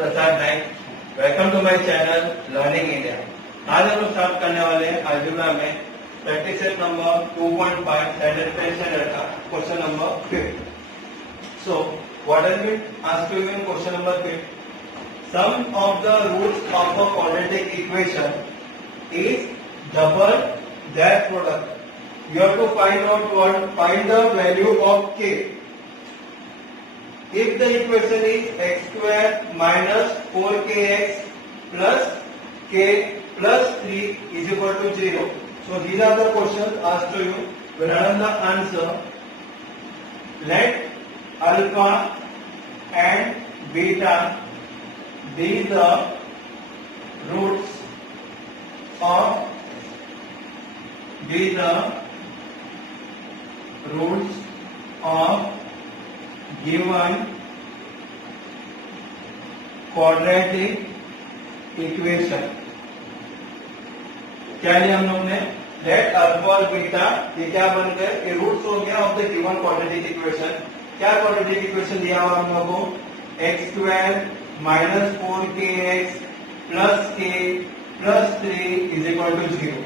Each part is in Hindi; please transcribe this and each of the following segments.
Prasad Naik. Welcome to my channel learning India. आज हम लोग स्टार्ट करने वाले हैं अलजेब्रा में प्रैक्टिस सेट नंबर 2.5 स्टैंडर्ड का question number 5। So what has been asked you in question number 5? Sum of the roots of a quadratic equation is double their product. You have to find the value of k. If the equation is x square minus 4kx plus k plus 3 is equal to 0. So these are the questions asked to you. We'll learn the answer. Let alpha and beta be the roots of given quadratic equation। क्या लिया हम लोग ने? लेट अल्फा और बीटा ये क्या बन गए? ये रूट्स हो गया of the given quadratic equation. क्या क्वाड्रेटिक इक्वेशन दिया हुआ हम लोगों को? X square minus 4kx plus k plus 3 is equal to 0।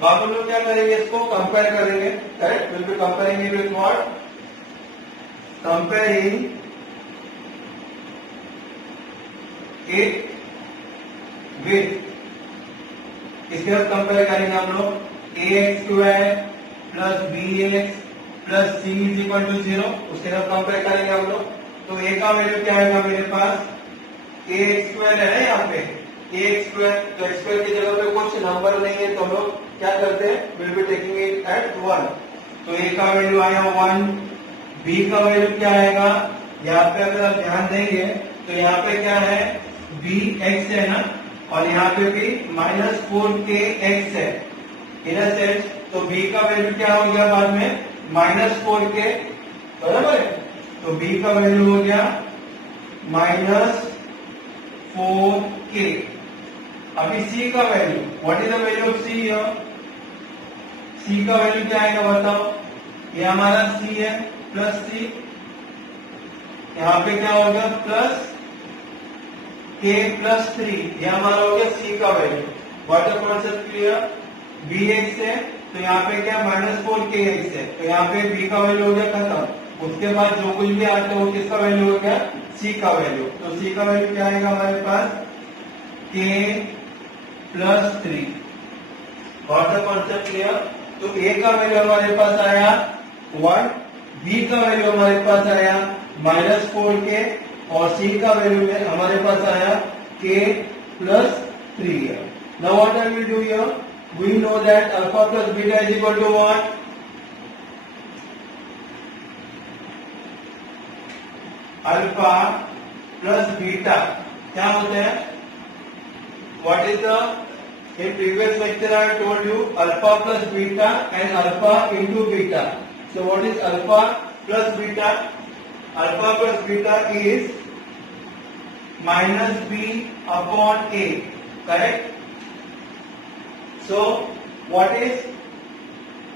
अब हम लोग क्या करेंगे? इसको कंपेयर करेंगे। Correct? Will be comparing with what? Comparing it with, इसके साथ कंपेयर करेंगे हम लोग ax square plus bx plus c is equal to 0। उसके साथ कंपेयर करेंगे हम लोग। तो a का वैल्यू क्या आएगा मेरे पास? ax स्क्वायर है ना यहाँ पे, ax स्क्वायर। तो x स्क्वायर की जगह पे कुछ नंबर नहीं है तो हम लोग क्या करते हैं? Will be taking it at 1। तो a का वैल्यू आया 1, b का वैल्यू क्या आएगा? यहाँ पे अगर आप ध्यान देंगे तो यहाँ पे क्या है? bx है ना, और यहाँ पे भी माइनस 4kx है इन सेंस। तो b का वैल्यू क्या हो गया बाद में? माइनस 4k, बराबर है। तो b का वैल्यू हो गया माइनस 4k। अभी c का value, what is the value of c here? c का वैल्यू क्या आएगा बताओ? ये हमारा c है प्लस c, यहाँ पे क्या हो गया? प्लस k प्लस 3, ये हमारा हो गया c का value. What the concept clear? bx है तो यहाँ पे क्या? माइनस 4kx है, तो यहाँ पे b का वैल्यू हो गया खत्म। उसके बाद जो कुछ भी आता है वो किसका वैल्यू हो गया? c का वैल्यू। तो c का वैल्यू क्या आएगा हमारे पास? k plus 3। What the concept clear? तो a का वैल्यू हमारे पास आया 1, b का वैल्यू हमारे पास आया माइनस 4k, और c का वैल्यू में हमारे पास आया k plus 3। Now what are we do here? We know that alpha plus beta is equal to what? Alpha plus beta क्या होता है? What is the, in previous lecture I told you alpha plus beta and alpha into beta. So what is alpha plus beta? Alpha plus beta is minus b upon a, correct? So what is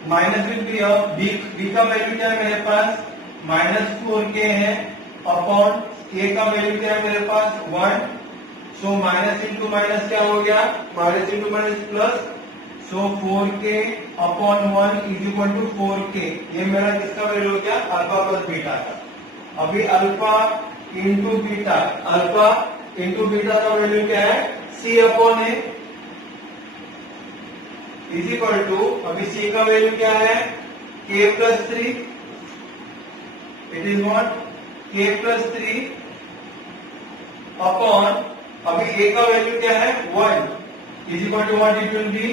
minus b का वैल्यू क्या है मेरे पास? माइनस 4k है, अपॉन k का वैल्यू क्या है मेरे पास? 1। सो माइनस इंटू माइनस क्या हो गया? Minus into minus plus. So 4k upon 1 is equal to 4k। ये मेरा किसका वैल्यू हो गया? अल्फा प्लस बीटा का। अभी alpha into beta, alpha into beta का वैल्यू क्या है? c upon a is equal to, अभी c का वैल्यू क्या है? k plus 3। It is what? k plus 3 upon, अभी a का वैल्यू क्या है? 1 is equal to what? It will be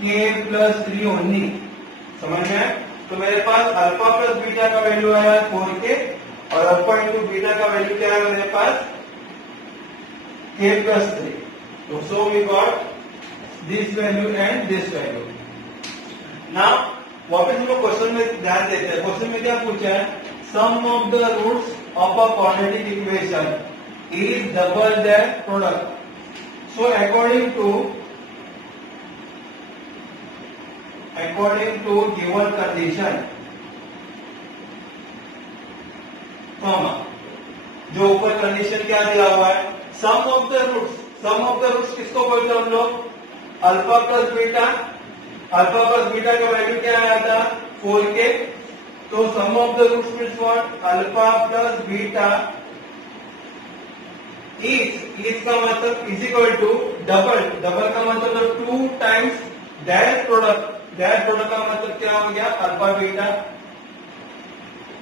k plus 3 only. समझ में? तो मेरे पास अल्फा प्लस बीटा का वैल्यू आया 4k, और अल्फा इंटू बीटा का वैल्यू क्या है मेरे पास? k plus 3। तो so we got this value and this value. Now वापस हम लोग क्वेश्चन में ध्यान देते हैं। क्वेश्चन में क्या पूछा है? Sum of the roots of a quadratic equation is double their product. So according to given condition, comma, जो ऊपर कंडीशन क्या दिया हुआ है, सम ऑफ द रूट्स किसको बोलते हैं हम लोग, alpha plus beta. Alpha plus beta का वैल्यू क्या आया था 4k, तो sum of the roots means what, alpha plus beta is का मतलब इज इक्वल टू डबल का मतलब 2 टाइम्स डायरेक्ट प्रोडक्ट का मतलब क्या हो गया, अल्फा बीटा,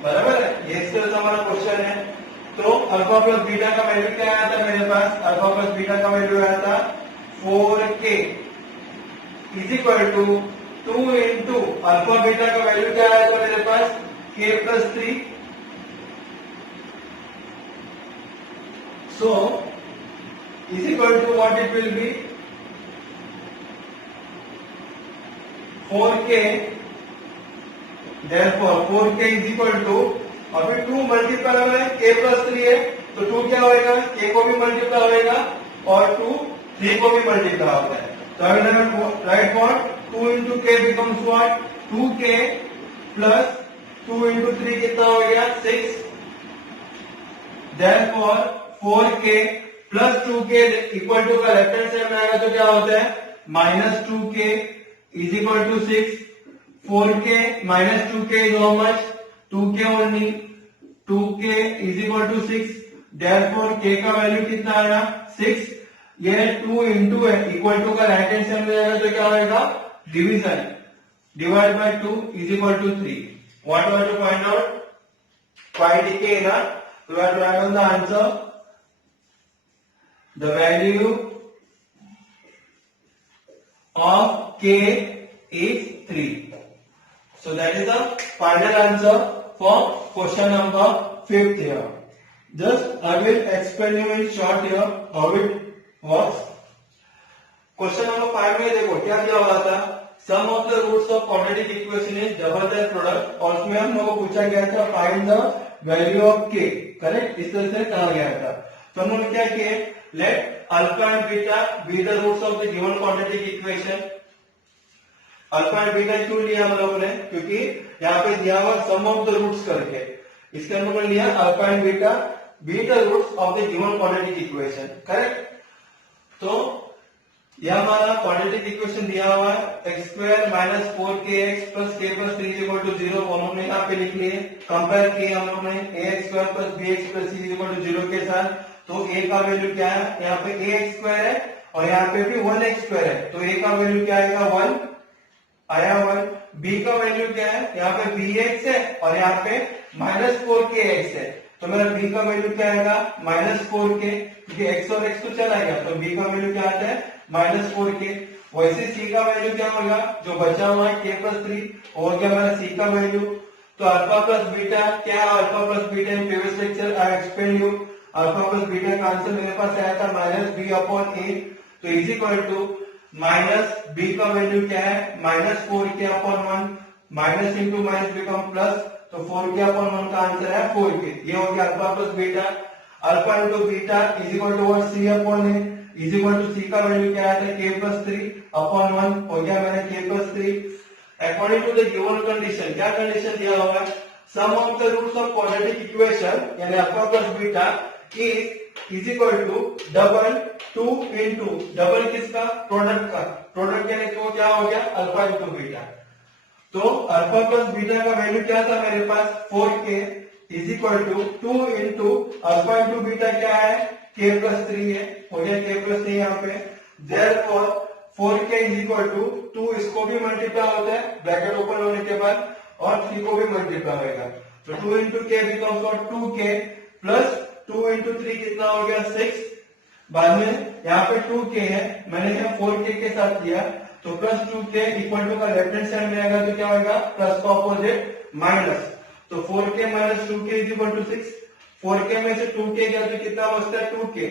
बराबर है। ये इस तरह से हमारा क्वेश्चन है। तो अल्फा प्लस बीटा का वैल्यू क्या आया था मेरे पास, अल्फा प्लस बीटा का वैल्यू आया था 4k is equal to 2 into alpha beta का वैल्यू क्या आया था मेरे पास k plus 3। So is equal to what it will be, 4k, therefore 4k is equal to, अभी 2 मल्टीप्लाई हो रहा है, k प्लस 3 है, तो 2 क्या होएगा, k को भी मल्टीप्लाई होएगा और 2 3 को भी मल्टीप्लाई होता है। तो I will write what, 2 into k becomes what, 2k plus 2 into 3 कितना हो गया 6, therefore 4k plus 2k equal to का लेफ्ट हैंड साइड में आएगा तो क्या होता है, minus 2k is equal to 6, 4k minus 2k is how much, 2k only, 2k is equal to 6, therefore k का वैल्यू कितना आया 6, ये 2 इंटू है, इक्वल टू का राइट हैंड साइड में आएगा तो क्या होगा, division, divide by 2 is equal to 3। What was to find out, find k ना, so we have to write down the answer. The value of k is 3. So that is the final answer for question number 5 here. Just I will explain you in short here how it works. Question number 5 में देखो क्या दिया हुआ था, sum of the roots of quadratic equation is double their product, और उसमें हम लोगों को पूछा गया था find the value of k, correct, इस तरह से कहा गया था। तो हम लोग क्या किए, let alpha and beta be the roots of the given quadratic equation। Alpha and beta क्यों लिया हम लोगों ने, क्योंकि यहाँ पे दिया हुआ सम ऑफ द रूट्स करके, इसके हम लोगों ने लिया alpha and beta be the roots of the given quadratic equation, correct. तो यह हमारा क्वाड्रेटिक इक्वेशन दिया हुआ है x square minus 4kx plus k plus 3 equal to 0, हम लोग ने यहाँ पे लिख लिए, कंपेयर किए हम लोग ने ax square plus bx plus c equal to 0 के साथ। तो a का वैल्यू क्या है, यहाँ पे ax स्क्वायर है और यहाँ पे भी 1x स्क्वायर है, तो a का वैल्यू क्या आएगा 1 आया 1, b का वैल्यू क्या है, यहाँ पे bx है और यहाँ पे माइनस 4kx है, तो मेरा b का वैल्यू क्या आएगा माइनस 4k, क्योंकि x और x तो चला गया, तो b का वैल्यू क्या आता है माइनस 4k। वैसे c का वैल्यू क्या होगा, जो बचा हुआ है k प्लस 3 और क्या मेरा c का वैल्यू, तो अल्फा प्लस बीटा क्या है, alpha plus beta in previous lecture I explain you, alpha plus beta का आंसर मेरे पास आया था माइनस b अपॉन a, तो is equal to minus b का वैल्यू क्या है minus 4k upon 1, minus into minus become plus, तो 4k अपॉन 1 का आंसर है 4k। ये हो गया alpha plus beta, alpha into beta is equal to what c upon a, is equal to c का वैल्यू क्या आया था k प्लस 3 अपॉन 1, हो गया मैंने k plus 3। According to the given condition, क्या कंडीशन दिया हुआ है, sum of the roots of quadratic equation यानी alpha plus beta is equal to double 2 into double किसका, प्रोडक्ट का, प्रोडक्ट यानी तो क्या हो गया अल्फा इंटू बीटा। तो अल्फा प्लस बीटा का वैल्यू क्या था मेरे पास 4k is equal to 2 into alpha into beta क्या है k प्लस 3 है, हो गया k प्लस 3 यहाँ पे, therefore 4k is equal to 2, इसको भी मल्टीप्लाई होता है ब्रैकेट ओपन होने के बाद और 3 को भी मल्टीप्लाई होगा, तो 2 into k becomes what 2k plus 2 into 3 कितना हो गया 6, बाद में यहाँ पे 2k है, मैंने यहाँ 4k के साथ किया, तो प्लस 2k इक्वल टू का लेफ्ट हैंड साइड में आएगा तो क्या होगा प्लस का ऑपोजिट माइनस, तो 4k minus 2k is equal to 6, 4k में से 2k गया तो कितना बचता है 2k,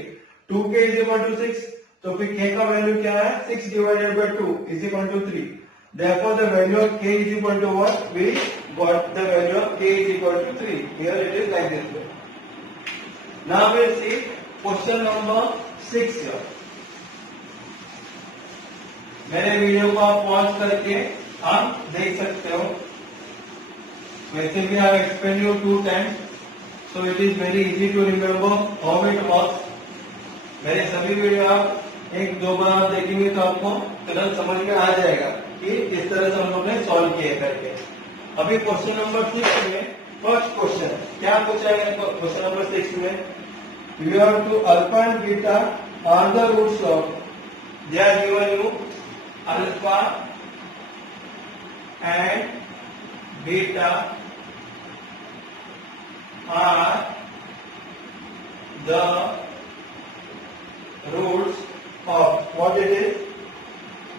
2k is equal to 6, तो फिर k का वैल्यू क्या है 6 divided by 2 is equal to 3, therefore the value of k is equal to what, we got the value of k is equal to 3, here it is like this way। Now we'll see question number 6 here। मेरे वीडियो को आप पॉज करके आप देख सकते हो, वैसे भी आप explain you 2 times, so it is very easy to remember how it works. मेरे सभी वीडियो आप एक दो बार आप देखेंगे तो आपको तुरंत समझ में आ जाएगा कि इस तरह से हम लोग ने सॉल्व किए करके। अभी क्वेश्चन नंबर 6 में फर्स्ट क्वेश्चन क्या पूछा है? क्वेश्चन नंबर 6 में you have to alpha and beta are the roots of, they are given you alpha and beta are the roots of what it is,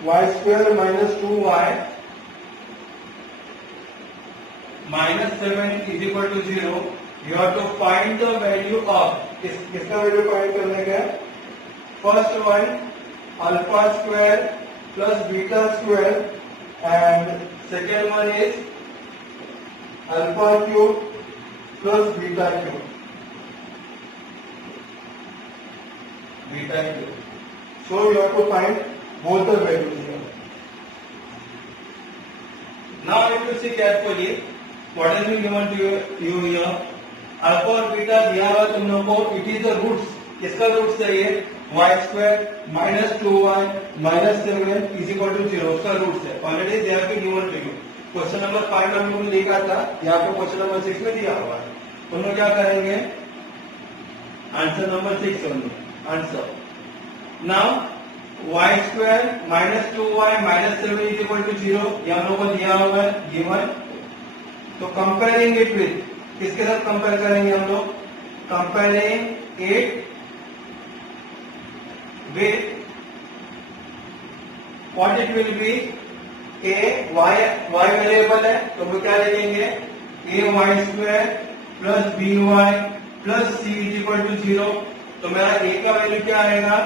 y square minus 2y minus 7 is equal to 0. You have to find the value of, किसका वैल्यू फाइंड करने का है? First one alpha square plus beta square and second one is alpha cube plus beta cube, beta cube. So you have to find both the values here. Now if you see carefully, what has been given to you here? Alpha और बीटा दिया हुआ तुम लोग को, it is the roots. किसका रूट्स है ये? y square minus 2y minus 7 is equal to 0. उसका रूट्स है. Already they have been given to you. Question number 5 में हम लोगों ने देखा था, यहाँ पे क्वेश्चन नंबर 6 में दिया हुआ है. तुम लोग क्या करेंगे? आंसर नंबर 6 होंगे. Answer. Now y square minus 2y minus 7 is equal to 0. ये हम लोग को दिया हुआ है given. तो कंपेयरिंग इट विथ, किसके साथ कंपेयर करेंगे हम लोग? Comparing it with what it will be, a y variable है तो हम क्या लिखेंगे? a y square plus b y plus c is equal to 0. तो मेरा a का वैल्यू क्या आएगा?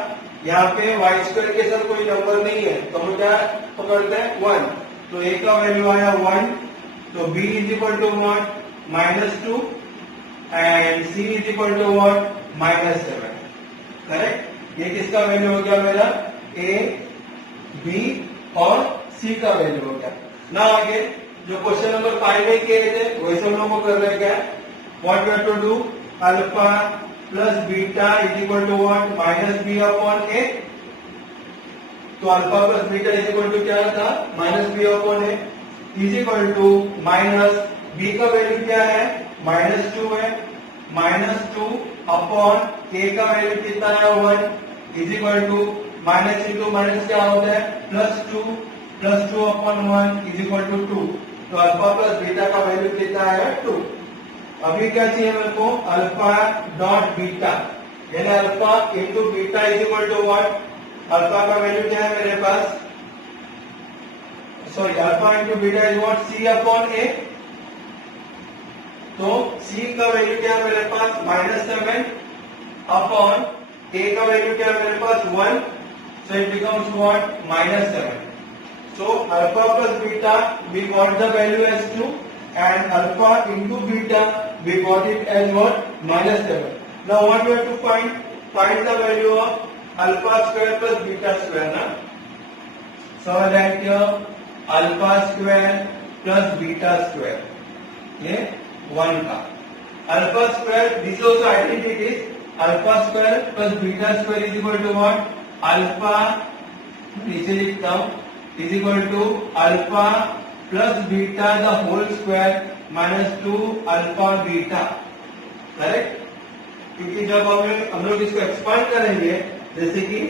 यहाँ पे y स्क्वायर के साथ कोई नंबर नहीं है तो हम क्या पकड़ते हैं? 1. तो a का वैल्यू आया 1. तो b is equal to what? -2 and c is equal to what? -7. Correct? ये किसका वैल्यू हो गया मेरा? a, b और c का वैल्यू हो गया. ना आगे जो क्वेश्चन नंबर 5 में किए थे वैसे हम लोग को कर रहे क्या? What we have to do? Alpha plus beta is equal to what? Minus B upon A. तो alpha plus beta is equal to क्या था? Minus B upon A is equal to minus B का वैल्यू क्या है? -2 है. -2 अपॉन ए का वैल्यू कितना है? 1 is equal to minus into minus क्या होता है? +2 अपॉन 1 इज इक्वल टू 2. तो अल्फा प्लस बीटा का वैल्यू कितना है? 2. अभी क्या चाहिए मेरे को? अल्फा डॉट बीटा, यानी alpha into beta is equal to what? Alpha का वैल्यू क्या है मेरे पास? Sorry, alpha into beta is what? C upon A. तो सी का वैल्यू क्या है मेरे पास? -7 अपॉन ए का वैल्यू क्या है मेरे पास? 1. So it becomes what? -7. So alpha plus beta we got the value as 2 and alpha into beta we got it as what? -7. Now what we have to find? Find the value of alpha square plus beta square, na? So that here alpha square plus beta square, ये 1 का alpha square, this also identities. Alpha square plus beta square is equal to what? Alpha, नीचे लिखता हूं, is equal to alpha plus beta the whole square -2 alpha beta. Correct? क्योंकि जब हम लोग इसको एक्सपांड करेंगे, जैसे कि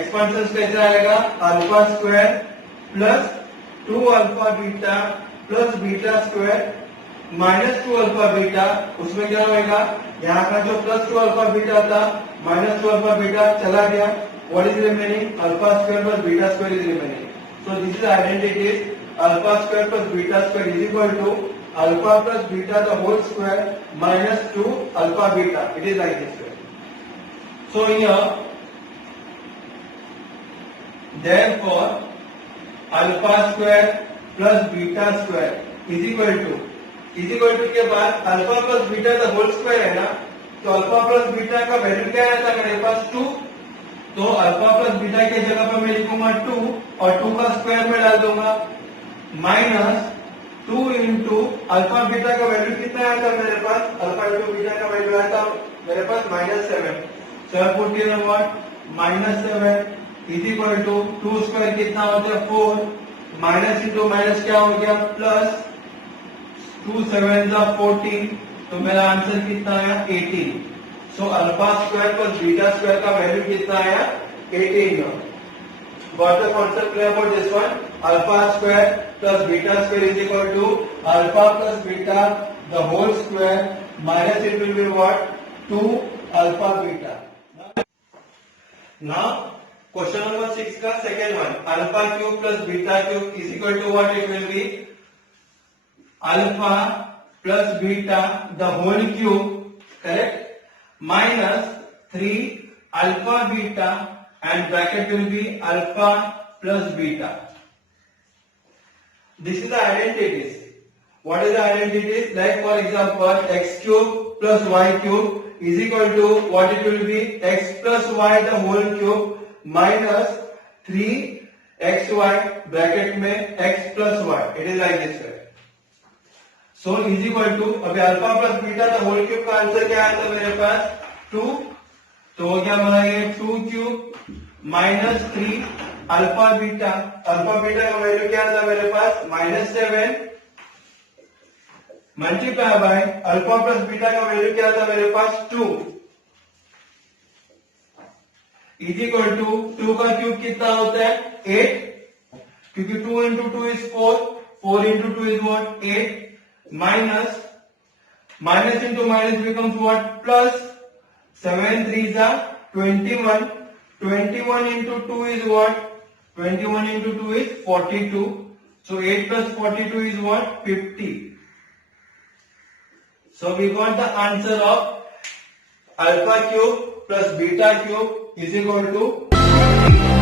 एक्सपांशन कैसे आएगा? Alpha square plus 2 alpha beta plus beta square -2 alpha beta. उसमें क्या होगा? यहाँ का जो +2 अल्फा बीटा था -2 अल्फा बीटा चला गया. What is remaining? Alpha square plus beta square is remaining. So this is identity. Alpha square plus beta square is equal to alpha plus beta the whole square -2 alpha beta. It is like this way. So here therefore alpha square plus beta square is equal to के बाद alpha plus beta the whole square है ना, तो अल्फा प्लस बीटा का वैल्यू क्या आया था मेरे पास? 2. तो अल्फा प्लस बीटा की जगह पर मैं लिखूंगा 2 और 2 का स्क्वायर में डाल दूंगा माइनस 2 इंटू अल्फा बीटा का वैल्यू कितना आया था मेरे पास, अल्फा इंटू बीटा का वैल्यू आया था मेरे पास -7. So I put here what, -7 is equal to 2 square कितना होता है 4, माइनस इंटू माइनस क्या हो गया प्लस, 2 7 14. तो मेरा आंसर कितना आया 18. So alpha square plus beta square का वैल्यू कितना आया 18. Got the concept clear about this one? Alpha square plus beta square is equal to alpha plus beta the whole square minus it will be what, 2 alpha beta. Now question number 6 का second one, alpha cube plus beta cube is equal to what it will be, alpha plus beta the whole cube, correct, minus 3 alpha beta and bracket will be alpha plus beta. This is the identities. What is the identities? Like for example, x cube plus y cube is equal to what it will be, x plus y the whole cube minus 3xy bracket में x plus y. It is like this way. So is equal to, अभी alpha plus beta the whole cube का आंसर क्या आया था मेरे पास 2. तो हो गया हमारा ये 2 क्यूब माइनस 3 अल्फा बीटा का वैल्यू क्या था मेरे पास -7 multiply by alpha plus beta का वैल्यू क्या था मेरे पास 2 इज इक्वल टू 2 का क्यूब कितना होता है 8, क्योंकि 2 into 2 is 4, 4 into 2 is what 8, minus into minus becomes what plus, 7 3s are 21, 21 into 2 is what, 21 into 2 is 42, so 8 plus 42 is what, 50. So we got the answer of alpha cube plus beta cube is equal to 50.